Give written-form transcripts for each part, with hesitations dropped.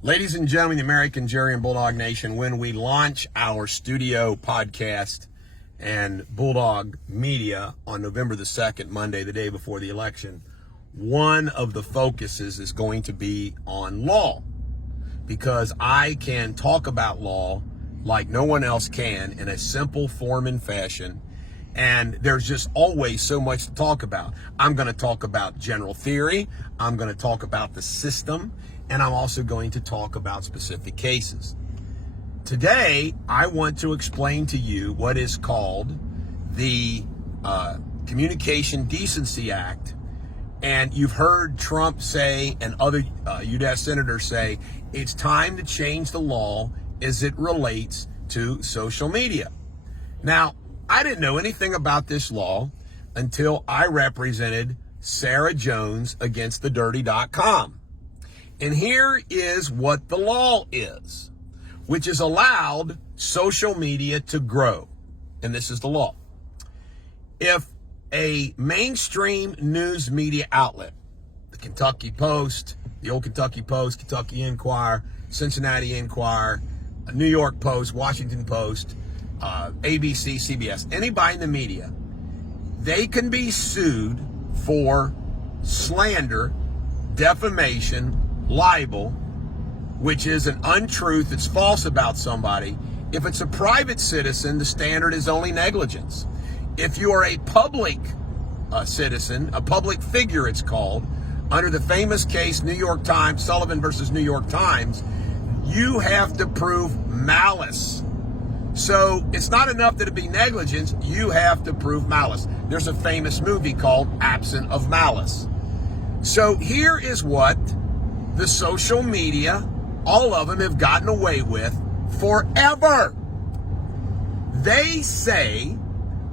Ladies and gentlemen, the American Jerry and Bulldog Nation, when we launch our studio podcast and Bulldog Media on November the 2nd, Monday, the day before the election, one of the focuses is going to be on law, because I can talk about law like no one else can in a simple form and fashion. And there's just always so much to talk about. I'm going to talk about general theory. I'm going to talk about the system. And I'm also going to talk about specific cases. Today, I want to explain to you what is called the Communication Decency Act. And you've heard Trump say and other U.S. senators say it's time to change the law as it relates to social media. Now, I didn't know anything about this law until I represented Sarah Jones against the Dirty.com. And here is what the law is, which has allowed social media to grow. And this is the law. If a mainstream news media outlet, the Kentucky Post, the old Kentucky Post, Kentucky Enquirer, Cincinnati Enquirer, New York Post, Washington Post, ABC, CBS, anybody in the media, they can be sued for slander, defamation, libel, which is an untruth, it's false about somebody. If it's a private citizen, the standard is only negligence. If you are a public citizen, a public figure it's called, under the famous case New York Times, Sullivan versus New York Times, you have to prove malice. So it's not enough that it be negligence, you have to prove malice. There's a famous movie called Absent of Malice. So here is what the social media, all of them, have gotten away with forever. They say,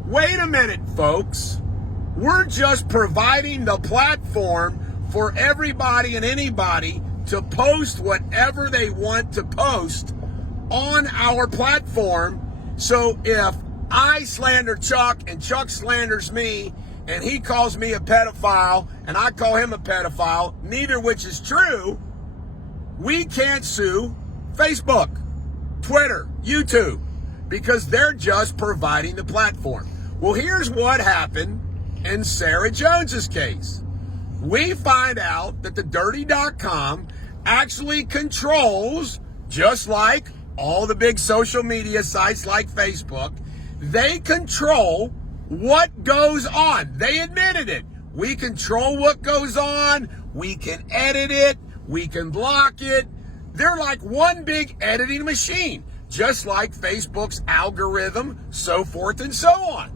wait a minute, folks, we're just providing the platform for everybody and anybody to post whatever they want to post on our platform. So if I slander Chuck and Chuck slanders me and he calls me a pedophile and I call him a pedophile, neither which is true, we can't sue Facebook, Twitter, YouTube, because they're just providing the platform. Well, here's what happened in Sarah Jones's case. We find out that the Dirty.com actually controls, just like all the big social media sites like Facebook, they control what goes on. They admitted it. We control what goes on. We can edit it. We can block it. They're like one big editing machine, just like Facebook's algorithm, so forth and so on.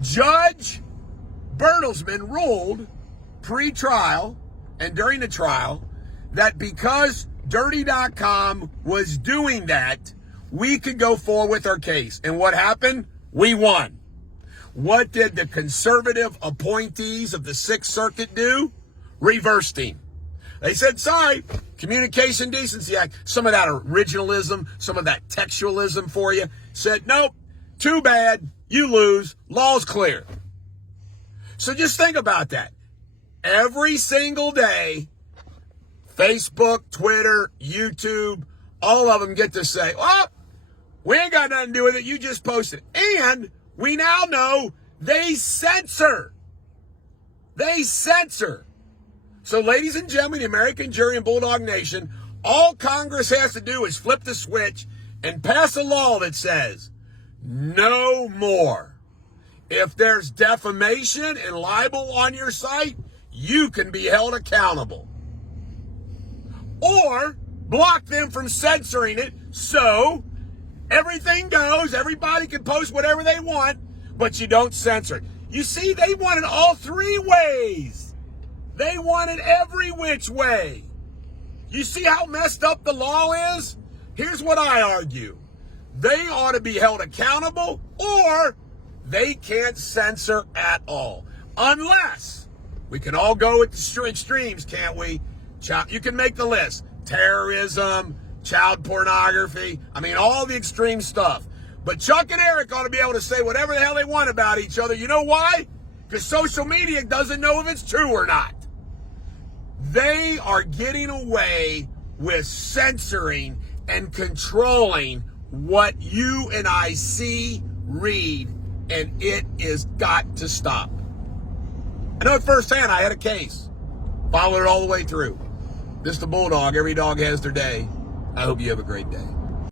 Judge Bertelsmann ruled pre-trial and during the trial that because Dirty.com was doing that, we could go forward with our case. And what happened? We won. What did the conservative appointees of the Sixth Circuit do? Reversed him. They said, sorry, Communication Decency Act, some of that originalism, some of that textualism for you, said, nope, too bad, you lose, law's clear. So just think about that. Every single day, Facebook, Twitter, YouTube, all of them get to say, oh, we ain't got nothing to do with it, you just posted. And we now know they censor. They censor. So, ladies and gentlemen, the American Jury and Bulldog Nation, all Congress has to do is flip the switch and pass a law that says, no more. If there's defamation and libel on your site, you can be held accountable. Or block them from censoring it so everything goes, everybody can post whatever they want, but you don't censor it. You see, they wanted all three ways. They want it every which way. You see how messed up the law is? Here's what I argue. They ought to be held accountable, or they can't censor at all. Unless, we can all go with the extremes, can't we? You can make the list. Terrorism, child pornography, I mean, all the extreme stuff. But Chuck and Eric ought to be able to say whatever the hell they want about each other. You know why? Because social media doesn't know if it's true or not. They are getting away with censoring and controlling what you and I see, read, and it is got to stop. I know it firsthand. I had a case. Followed it all the way through. This is the Bulldog. Every dog has their day. I hope you have a great day.